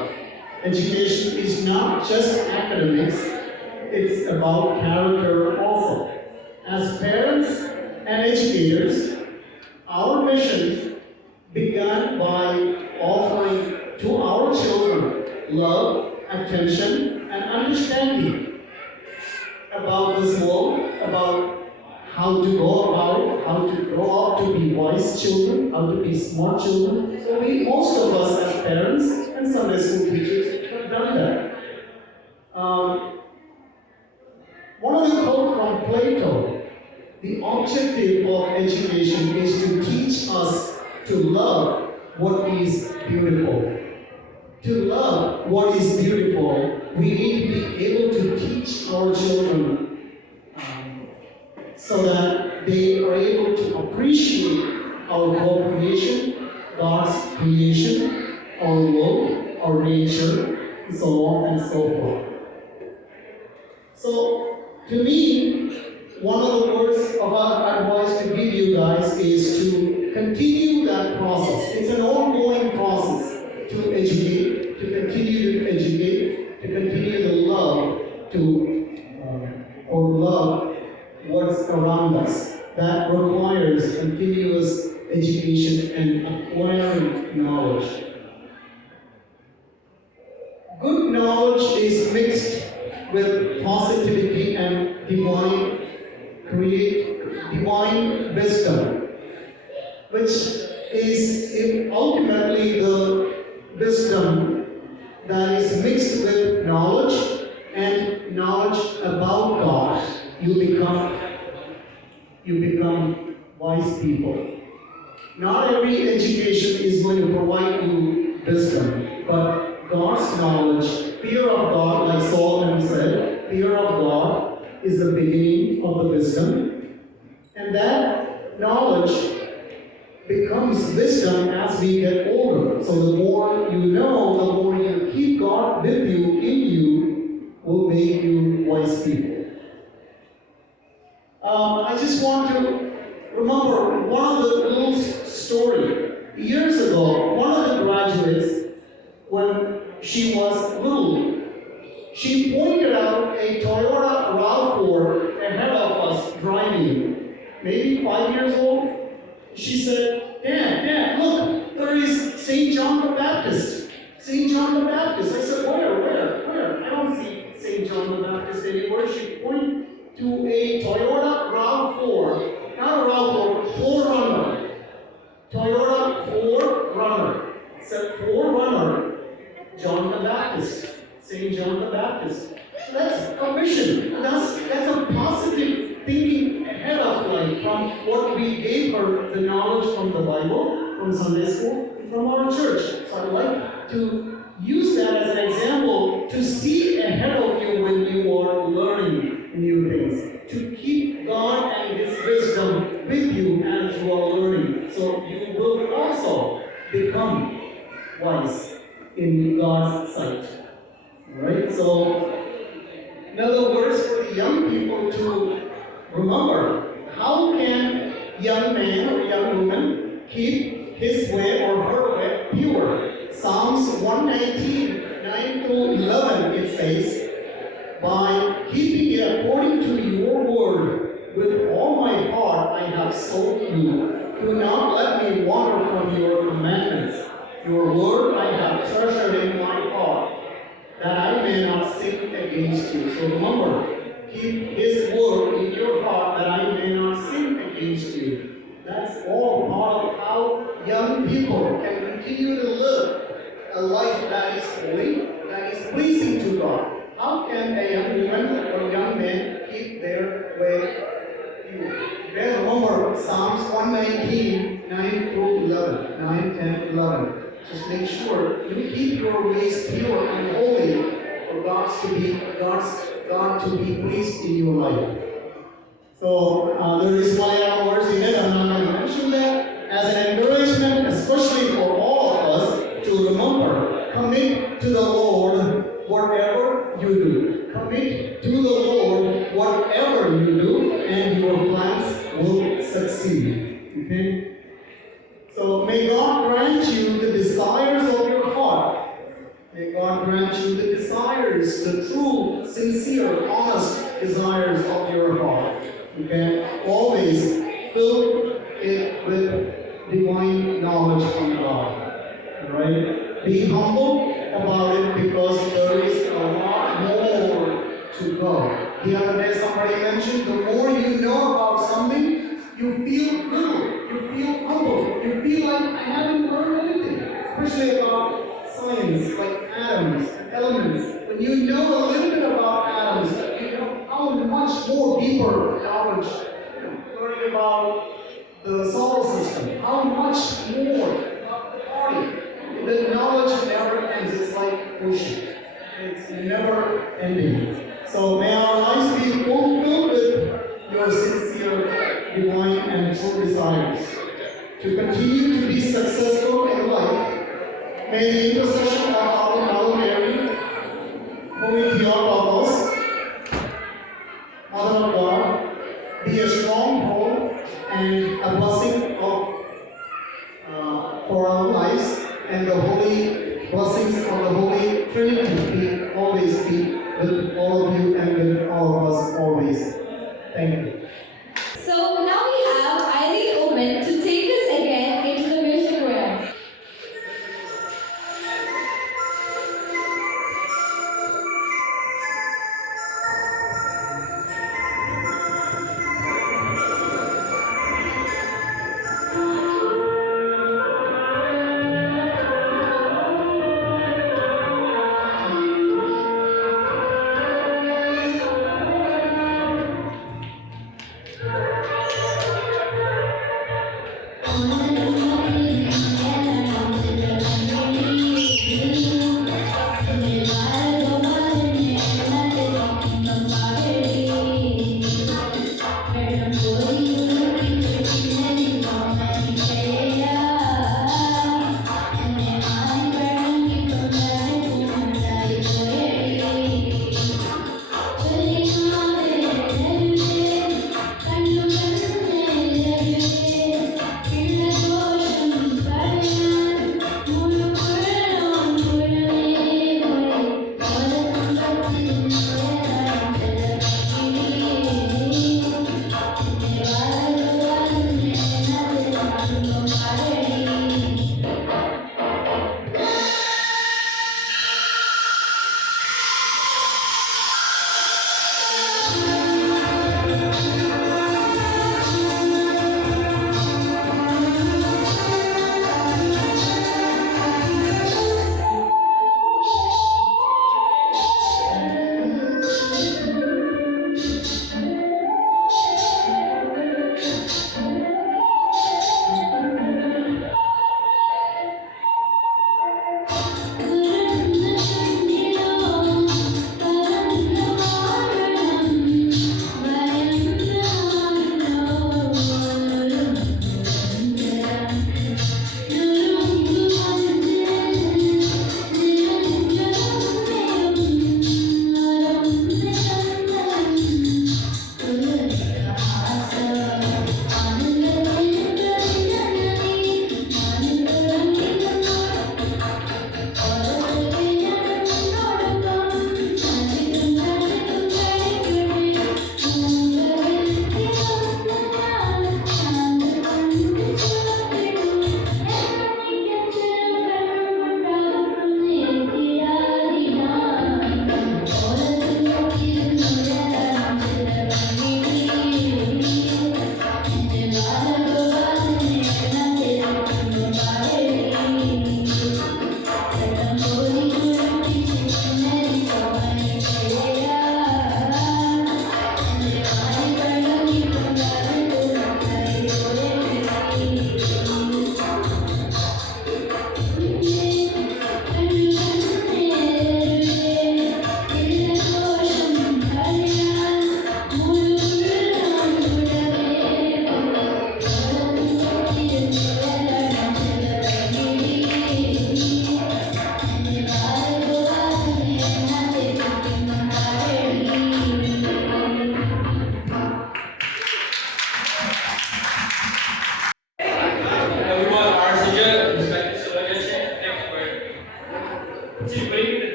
Education is not just academics, it's about character also. As parents and educators, our mission began by offering to our children love, attention, and understanding about this world, about how to go about, how to grow up to be wise children, how to be smart children. So most of us as parents and Sunday school teachers have done that. One of the quotes from Plato, the objective of education is to teach us to love what is beautiful. To love what is beautiful, we need to be able to teach our children so that they are able to appreciate our co-creation, God's creation, our world, our nature, so on and so forth. So, to me, one of the words of our advice to give you guys is to continue that process. It's an ongoing process to educate, to continue to educate, to continue to love, or love what's around us. That requires continuous education and acquiring knowledge. Good knowledge is mixed with positivity and divine wisdom, which is ultimately the wisdom that is mixed with knowledge and knowledge about God. You become wise people. Not every education is going to provide you wisdom, but God's knowledge, fear of God, like Solomon said, fear of God is the beginning of the wisdom, and that knowledge becomes wisdom as we get older. So the more you know, the more you keep God with you, in you, will make you wise people. I just want to remember one of the little story. Years ago, one of the graduates, when she was little, she pointed out a Toyota RAV4 ahead of us driving, maybe 5 years old. She said, Dad, look, there is St. John the Baptist. St. John the Baptist. I said, where? I don't see St. John the Baptist anywhere. She pointed to a Toyota RAV4, not a RAV4, 4Runner. Toyota 4Runner. Said 4Runner, John the Baptist. St. John the Baptist. So that's a mission. That's a positive thinking ahead of life from what we gave her, the knowledge from the Bible, from Sunday school, and from our church. So I'd like to use that as an example to see ahead of you when you are learning new things. To keep God and His wisdom with you as you are learning. So you will also become wise in God's sight. Alright? So, in other words, for the young people to remember, how can young man or young woman keep his way or her way pure? Psalms 119, 9 through 11, it says, by keeping it according to your word, with all my heart I have sought you. Do not let me wander from your commandments. Your word I have treasured in my heart, that I may not sin against you. So remember, keep His word in your heart, that I may not sin against you. That's all part of how young people can continue to live a life that is holy, that is pleasing to God. How can a young woman or young man keep their way pure? Then remember Psalms 119, 9 through 11. 9, 10, 11. Just make sure you keep your ways pure and holy for God to be pleased in your life. So there is Malayalam words in it. I'm not going to mention that as an encouragement, especially for all of us, to remember, commit to the Lord whatever you do. Commit to the Lord whatever you do, and your plans will succeed. Okay? So may God grant you the desires of your heart. May God grant you the desires, the true, sincere, honest desires of your heart. Okay? Always fill it with divine knowledge from God. Alright? Be humble about it, because there is a lot more to go. The other day somebody mentioned, the more you know about something, you feel little, you feel humble, you feel like I haven't learned anything, especially about science, like atoms and elements. When you know a little bit about atoms, you know how much more deeper knowledge, learning about the solar system, how much more about the body. The knowledge never ends. It's like ocean. It's never ending. So may our lives be fulfilled with your sincere, divine, and true desires. To continue to be successful in life, may the intercession of our Mother Mary, Holy Theotokos, Mother of God, be a stronghold and a blessing for our lives, and the holy blessings of the Holy Trinity always be with all of you and with all of us always. Thank you. So now we have Irene Oman to take us again into the music realm.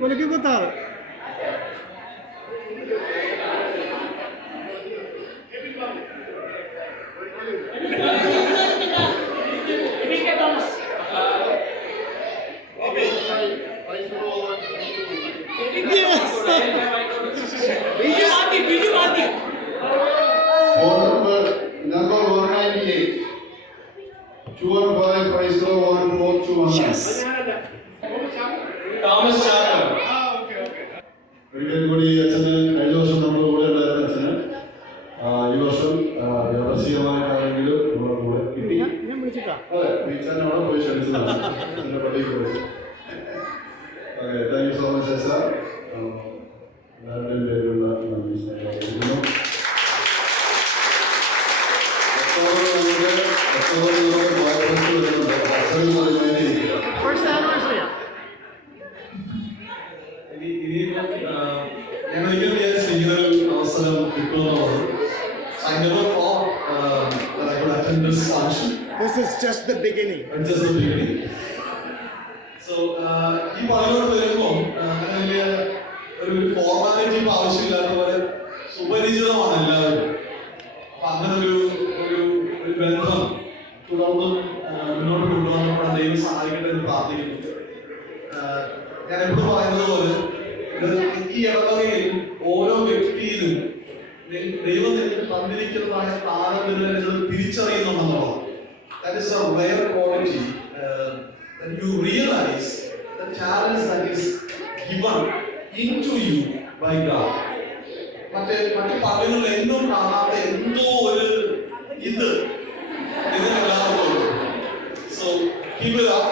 കുലുക്കി കുത്താറ്. Number 198. 215, praise the Lord, 4219. Thomas Chapman. ഒരിക്കൽ കൂടി അച്ഛന് കഴിഞ്ഞ വർഷം നമ്മുടെ കൂടെ ഉണ്ടായിരുന്ന അച്ഛന് ഈ വർഷം വ്യാവസായികമായ കാര്യങ്ങളിൽ നമ്മുടെ കൂടെ കിട്ടി. ഞാൻ വിളിച്ചിട്ടാ. അതെ, ടീച്ചറിനെ അവിടെ പോയി ക്ഷണിച്ചതാണ് എൻ്റെ പള്ളിയിൽ പോയി. Okay, thank you so much അച്ഛ. എല്ലാവരുടെയും പേരിലുള്ള നന്ദി സ്നേഹിക്കുന്നു. ഞാൻ ഒരിക്കലും വിചാരിച്ചു ഇങ്ങനൊരു അവസരം കിട്ടുമെന്നുള്ളത്. I never thought that I could attend this function. This is just the beginning. It's just the beginning. So, ഈ പള്ളിയോട് വരുമ്പോൾ അങ്ങനെ വലിയ ഒരു ഫോർമാലിറ്റി ആവശ്യമില്ലാത്ത പോലെ സുപരിചിതമാണ് എല്ലാവരും. അപ്പൊ അങ്ങനെ ഒരു ബന്ധം തുടർന്നും മുന്നോട്ട് കൊണ്ടുപോകാൻ ദൈവം സഹായിക്കട്ടെ എന്ന് പ്രാർത്ഥിക്കുന്നു. ഞാൻ എപ്പോഴും പറയുന്നത് പോലെ ഈ ഇടവകയിൽ ഓരോ വ്യക്തിയിലും ദൈവം നിങ്ങൾക്ക് തന്നിരിക്കുന്നതായ സ്ഥാനങ്ങൾ തിരിച്ചറിയുന്നുണ്ടെന്നുള്ളതാണ്. That is a rare quality that you realize the challenge that is given into you by God. മറ്റു പള്ളികളിൽ എന്നും കാണാത്ത എന്തോ ഒരു ഇത് നിങ്ങൾക്കെല്ലാവർക്കും ഉണ്ട്. So keep it up.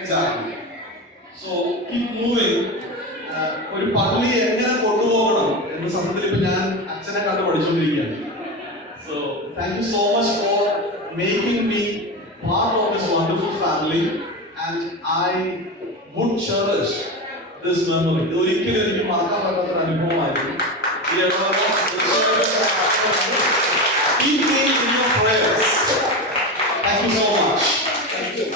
Exactly. So keep moving. ഒരു പള്ളി എങ്ങനെ കൊണ്ടുപോകണം എന്ന് സത്യത്തിൽ ഇപ്പൊ ഞാൻ അച്ഛനെ കണ്ട് പഠിച്ചുകൊണ്ടിരിക്കുകയാണ്. So thank you so much for making me part of this wonderful family, and I would cherish this memory. ഇത് ഒരിക്കലും എനിക്ക് മറക്കാൻ പറ്റാത്ത ഒരു അനുഭവമായിരുന്നു. Keep me in your prayers. Thank you so much. Thank you.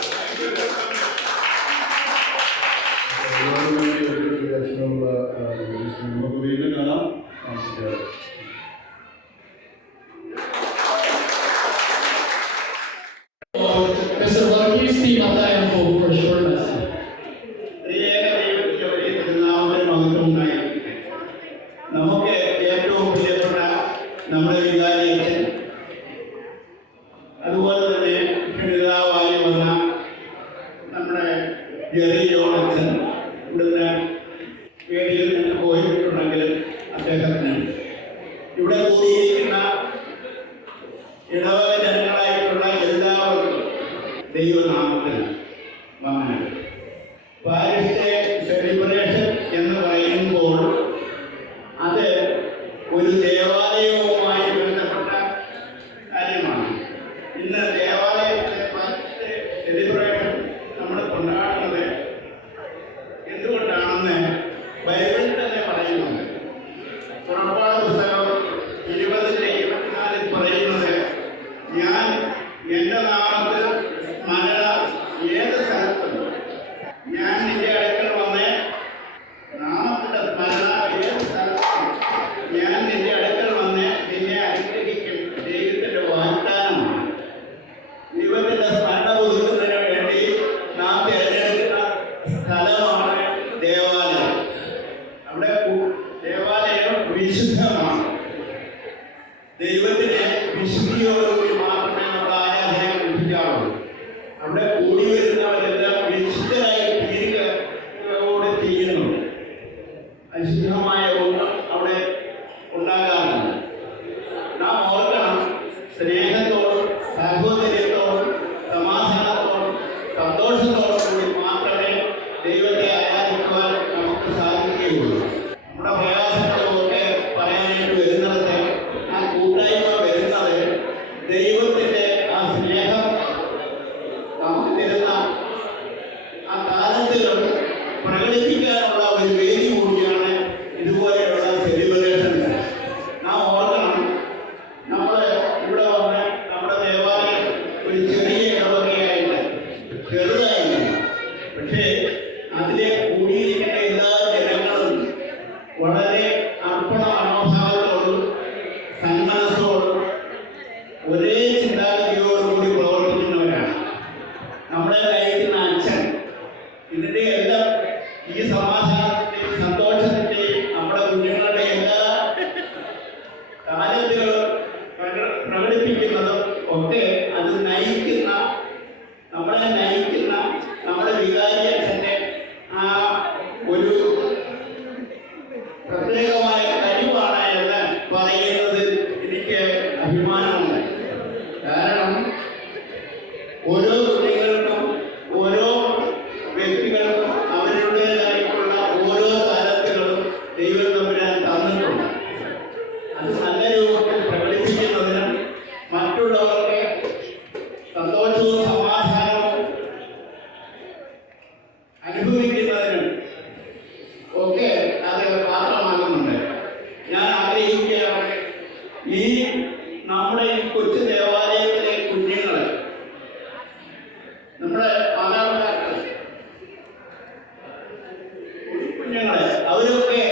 നമുക്ക് വീണ്ടും കാണാം. നമസ്കാരം. Mr. Varghese P. Matayanko for short lesson. നമുക്ക് ഏറ്റവും പ്രിയപ്പെട്ട നമ്മുടെ വികാരിയച്ഛൻ, അതുപോലെ തന്നെ പിതാവായി വന്ന നമ്മുടെ ജെറി ജോണച്ചൻ ഇവിടുന്ന് വേദിയിൽ നിന്ന് പോയിട്ടുണ്ടെങ്കിലും അദ്ദേഹത്തിന് ഇവിടെ കൂടിയിരിക്കുന്ന ഇടവക ജനങ്ങളായിട്ടുള്ള എല്ലാവർക്കും ദൈവനാമത്തിൽ വന്ദനം. പാരിഷ് ഡേ സെലിബ്രേഷൻ എന്ന് പറയുമ്പോൾ അത് ഒരു ദേവാലയവുമായി ബന്ധപ്പെട്ട കാര്യമാണ്. ഇന്ന് ദേവാലയത്തിലെ പാരിഷ് ഡേ സെലിബ്രേഷൻ നമ്മൾ കൊണ്ടാടുന്നത് എന്തുകൊണ്ടാണെന്ന് ബൈബിളിൽ തന്നെ പറയുന്നുണ്ട്. പുറപ്പാട് പുസ്തകം 20:24 പറയുന്നത്, ഞാൻ എൻ്റെ നാമത്തിൽ സ്മരണ ഏത് സ്ഥലത്തും ഞാൻ നിന്റെ അടുക്കൽ വന്ന് നാമത്തിന്റെ സ്മരണ ഏത് സ്ഥലത്തും ഞാൻ നിന്റെ അടുക്കൽ വന്ന് നിന്നെ അനുഗ്രഹിക്കും. ദൈവത്തിന്റെ വാഗ്ദാനമാണ്. ദൈവത്തിന്റെ സ്മരണ പുതുക്കുന്നതിന് വേണ്ടി നാം തിരഞ്ഞെടുക്കുന്ന സ്ഥലമാണ് ദേവാലയം. അവിടെ ദേവാലയം വിശുദ്ധമാണ്. ദൈവത്തിന് വിശുദ്ധിയോടുകൂടി മാത്രമേ നമ്മൾ ആരാധന ലഭിക്കാറുള്ളൂ. അവിടെ കൂടി വരുന്നവരെല്ലാം വിശുദ്ധരായി തീരുകയോടെ ചെയ്യുന്നു. അശുദ്ധമായ ഒന്നും അവിടെ ഉണ്ടാകാറില്ല. നാം ഓർക്കണം, സ്നേഹത്തോടും സാഹോദര്യത്തോടും സമാധാനത്തോടും സന്തോഷത്തോടും കൂടി മാത്രമേ ദൈവത്തെ ആരാധിക്കുവാൻ നമുക്ക് സാധിക്കുകയുള്ളൂ. നമ്മുടെ പ്രയാസങ്ങളൊക്കെ പറയാനായിട്ട് വരുന്നത്, ആ കൂട്ടായ്മ വരുന്നത് ദൈവത്തിൻ്റെ ആ സ്നേഹം നമുക്ക് തരുന്ന ആ താരത്തിലും പ്രകടിപ്പിക്കാനുള്ള ഒരു വേദി കൂടിയാണ് ഇതുപോലെയുള്ള സെലിബ്രേഷൻ. നാം ഓർക്കണം, നമ്മൾ ഇവിടെ വന്ന് നമ്മുടെ ദേവാലയം ഒരു ചെറിയ ഇടവകയായിട്ട് ചെറുതായിരുന്നു. പക്ഷേ ആ അതിലെ കൂടിയിരിക്കുന്ന എല്ലാ ജനങ്ങളും വളരെ അർപ്പണ മനോഭാവത്തോടും സന്മനസ്സോടും ഒരേ ചിന്താഗതിയോടുകൂടി പ്രവർത്തിക്കുന്നവരാണ്. നമ്മളെ നയിക്കുന്ന അച്ഛൻ ഇതിൻ്റെ എല്ലാം ഈ സമാധാനത്തിൻ്റെയും സന്തോഷത്തിൻ്റെയും നമ്മുടെ കുഞ്ഞുങ്ങളുടെ എല്ലാ താലന്തുകളും പ്രകടിപ്പിക്കുന്നതും ഒക്കെ അത് നയിക്കുന്ന നമ്മളെ നയിക്കുന്ന നമ്മുടെ വികാരി അച്ഛൻ്റെ ആ ഒരു പ്രത്യേകമായ കഴിവാണ് എന്ന് പറയുന്നത് എനിക്ക് അഭിമാനമുണ്ട്. കാരണം ഓരോ കുട്ടികൾക്കും ഓരോ വ്യക്തികൾക്കും അവരുടേതായിട്ടുള്ള ഓരോ താലന്തുകളും ദൈവം തമ്പുരാൻ തന്നിട്ടുണ്ട്. അത് നല്ല രൂപത്തിൽ പ്രകടിപ്പിക്കുന്നതിനും മറ്റുള്ളവർക്ക് സന്തോഷവും സമാധാനവും അനുഭവിക്കുന്നതിനും ഒക്കെ അത് പാത്രമാകുന്നുണ്ട്. ഞാൻ ആഗ്രഹിക്കുകയാണ് ഈ നമ്മുടെ ഈ കൊച്ചു ദേവാലയത്തിലെ കുഞ്ഞുങ്ങളെ നമ്മുടെ മാതാപിതാക്കൾ കുഞ്ഞുങ്ങളെ അവരൊക്കെ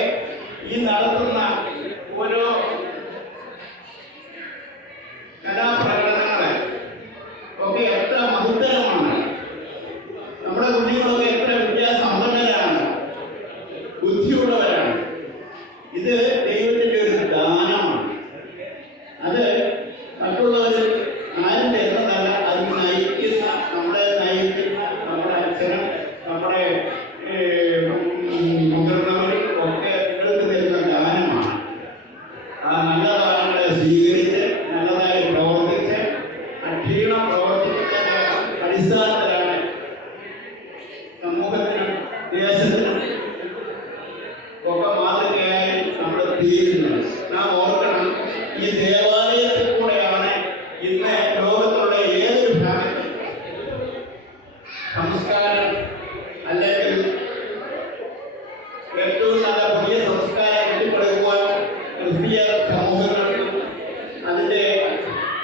ഈ നടത്തുന്ന ഓരോ കലാപ്രകടനങ്ങളെ ഒക്കെ എത്ര മഹത്തരമാണ്. നമ്മുടെ കുഞ്ഞുങ്ങളൊക്കെ എത്ര വിദ്യാസമ്പന്നരാണ്, ബുദ്ധിയുള്ളവരാണ്. ഇത് ദൈവത്തിൻ്റെ ഒരു ദാനമാണ്. അത് മറ്റുള്ളവർ ആരും തരുന്നതല്ല. അത് നയിക്കുന്ന നമ്മളെ നയിക്കുന്ന നമ്മുടെ അച്ഛനും നമ്മുടെ മുതിർന്നവരും ഒക്കെ നിങ്ങൾക്ക് തരുന്ന ദാനമാണ്. ആ നല്ല ദാനങ്ങളെ സ്വീകരിച്ച് നല്ലതായി പ്രവർത്തിച്ച് അക്ഷീണം പ്രവർത്തിക്കുന്നതിൻ്റെ അടിസ്ഥാനത്തിലാണ് സമൂഹത്തിനും ദേശത്തിനും ഒക്കെ മാതൃകയായി നമ്മൾ തീരുന്നത്. നാം ഓർക്കണം, ഈ ദേവാലയത്തിൽ കൂടെയാണ് ഇന്ന് ലോകത്തുള്ള ഏതൊരു ഭാഗത്തും സംസ്കാരം അല്ലെങ്കിൽ ഏറ്റവും നല്ല പുതിയ സംസ്കാരം കെട്ടിപ്പടുക്കുവാൻ ക്രിസ്തീയ സമൂഹങ്ങൾക്കും അതിൻ്റെ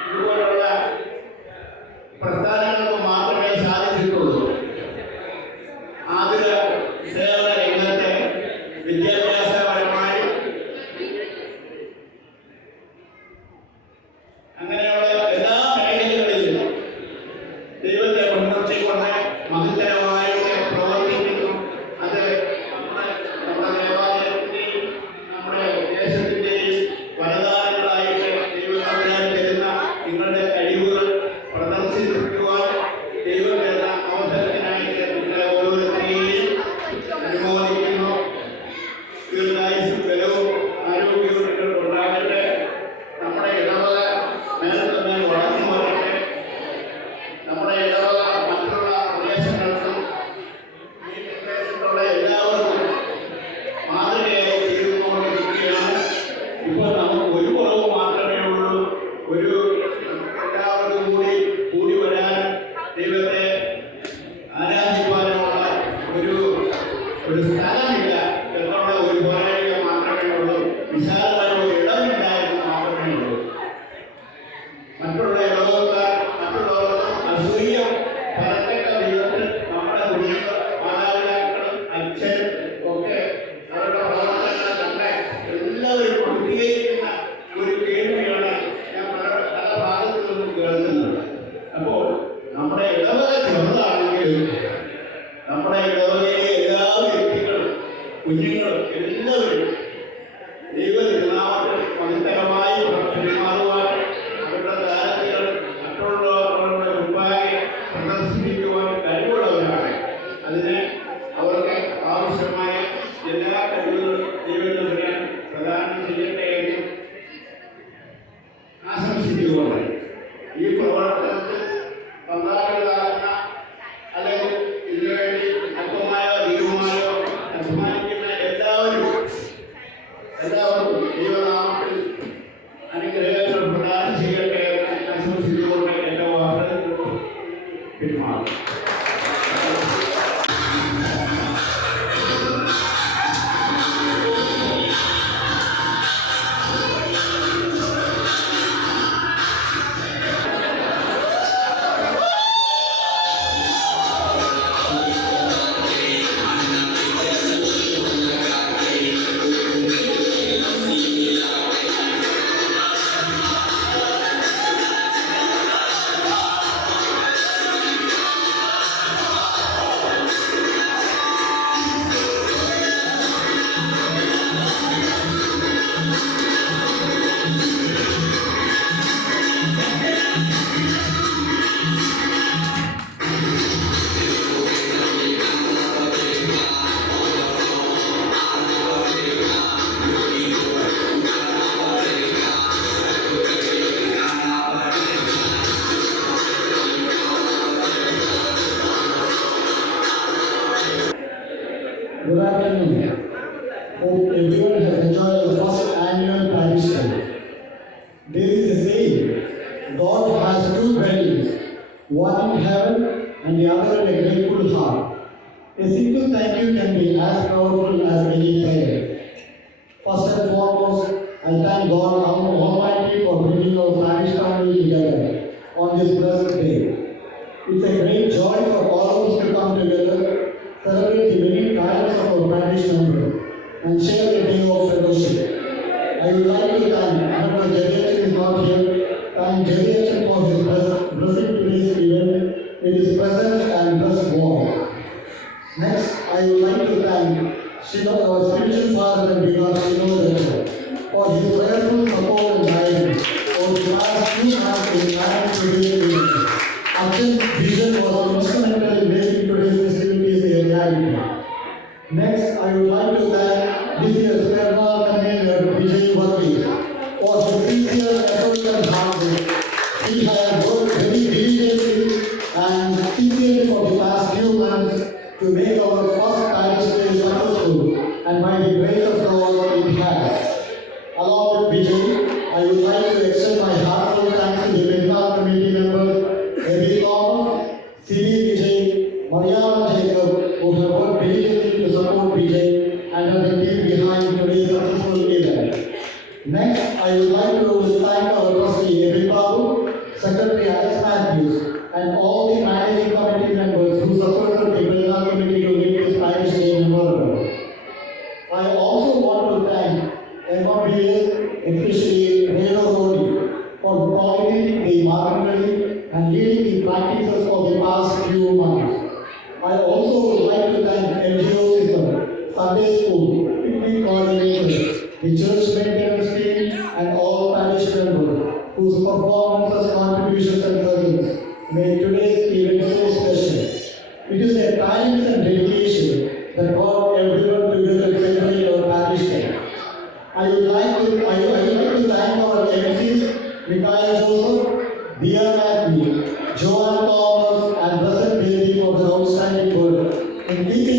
ഇതുപോലുള്ള പ്രസ്ഥാനങ്ങൾക്ക് മാത്രമേ സാധിച്ചിട്ടുള്ളൂ. ആതുര സേവന രംഗത്തെ വിദ്യാഭ്യാസപരമായി അങ്ങനെയുള്ള എല്ലാ മേഖലകളിലും ദൈവത്തെ മുൻനിർത്തിക്കൊണ്ട് മഹത്തരമായിട്ട് പ്രവർത്തിക്കുന്നു. അത് നമ്മുടെ ദേവാലയത്തിൻ്റെയും നമ്മുടെ ദേശത്തിൻ്റെയും വരദാനങ്ങളായിട്ട് ദൈവം തമ്പുരാൻ തരുന്ന നിങ്ങളുടെ കഴിവുകൾ പ്രദർശിപ്പിക്കുവാൻ ദൈവം തരുന്ന അവസരത്തിനായിട്ട് നിങ്ങളെ ഓരോരുത്തരെയും അനുമോദിക്കുന്നു. ദീർഘായുസ്സും ബലവും ആരോഗ്യവും ഉണ്ടാകട്ടെ. നമ്മുടെ ഇടവക നേരത്തെ വളർന്നു വരട്ടെ. നമ്മുടെ ഇടവക മറ്റുള്ള പ്രദേശങ്ങൾക്കും ഈ പ്രദേശത്തുള്ള എല്ലാവർക്കും മാതൃകയായി തീർന്നുകൊണ്ടിരിക്കുകയാണ്. ഇപ്പോൾ നമുക്ക് ഒരു കുറവ് മാത്രമേ ഉള്ളൂ. ഒരു എല്ലാവർക്കും കൂടി വരാനും ദൈവത്തെ ആരാധിക്കുവാനുമുള്ള ഒരു സ്ഥലമില്ല എന്നുള്ള ഒരു പോരായ്മ മാത്രമേ ഉള്ളൂ. വിശാലമായ ഒരു ഇടമില്ല എന്ന് മാത്രമേ ഉള്ളൂ. മറ്റുള്ള ഇടവക്കാർ മറ്റുള്ളവർക്ക് അസൂയ പരത്തക്ക വിധത്തിൽ നമ്മുടെ കുഞ്ഞുങ്ങൾ മാതാപിതാക്കളും അച്ഛനും ഒക്കെ അവരുടെ പ്രവർത്തനങ്ങൾ കണ്ട് എല്ലാവരും പ്രതികരിക്കുന്ന ഒരു കേൾവിയാണ് ഞാൻ പല ഭാഗത്തു നിന്നും കേൾക്കുന്നത്. അപ്പോൾ നമ്മുടെ ഇടവക ചെറുതാണെങ്കിലും നമ്മുടെ ഇടവകയിലെ എല്ലാ വ്യക്തികളും കുഞ്ഞുങ്ങളും എല്ലാവരും ദൈവനാമത്തിൽ പവിത്രമായി പെരുമാറുവാൻ അവരുടെ താരങ്ങൾ മറ്റുള്ളവരുടെ മുമ്പാകെ പ്രദർശിപ്പിക്കുവാൻ കഴിവുള്ളവരാണ്. അതിന് അവർക്ക് ആവശ്യമായ എല്ലാ കഴിവുകളും ദൈവത്തിന് പ്രദാനം ചെയ്യട്ടെ എന്ന് ആശംസിച്ചുകൊണ്ട് ഈ പ്രവർത്തനത്തിൽ പങ്കാളികളാകുന്ന അല്ലെങ്കിൽ ഇതിനുവേണ്ടി അല്പമായോ അധികമായോ അഭിമാനിക്കുന്ന എല്ലാവർക്കും ദൈവനാമത്തിൽ അനുഗ്രഹങ്ങൾ പ്രദാനം ചെയ്യട്ടെ എന്ന് ആശംസിച്ചുകൊണ്ട് എൻ്റെ വാർത്തകൾ പിന്മാറും. Good afternoon. Hope everyone has enjoyed the first annual parish day. There is a saying, God has two dwellings, one in heaven and the other in a grateful heart. A simple thank you can be as powerful as any prayer. First and foremost, I thank God Almighty for bringing our parish family together on this blessed day. It's a great joy for all of us to come together, celebrate the many triumphs of our parish members, and share the day of fellowship. I would like to thank, Honorable Jerry is not here, thank Jerry for his blessing today's event with his presence and blessed word. Next, I would like to thank Shino, our spiritual father and beloved Shino, for his prayerful support and guidance over the past few months in planning today's event. Action's vision was instrumental in making today's festivities a reality. Next, I would like to thank this year's Kerala Commander Vijay Varghese for his sincere effort and hard work. He has worked very diligently and sincerely for the past few months to make our first parish day successful, and by the grace of God, it has. Along with Vijay, I would like to extend my heartfelt thanks to the Bengal committee members, Eddie Thomas, C.B. Vijay, Mariana Jacob, who have worked diligently to support Vijay and are the team behind today's successful event. Next, I would like to thank our trustee, Ebi Babu, Secretary Alex Matthews, and all the managing committee members who supported the Bengal committee to make this parish day memorable. I also want to thank MRBS, especially Reno Rodi, for coordinating the market and leading the practices for the past few months. I also would like to thank NGO system, Sunday school, picnic coordinators, the church maintenance team, and all parish members whose performances, contributions, and presence made today's event so special. It is their talents and dedication that brought everyone together to celebrate our parish day. I would like to thank our MCs, Mikhail Joseph, Dia Matthew, Joanne Thomas, and Blessed Baby for their outstanding work in keeping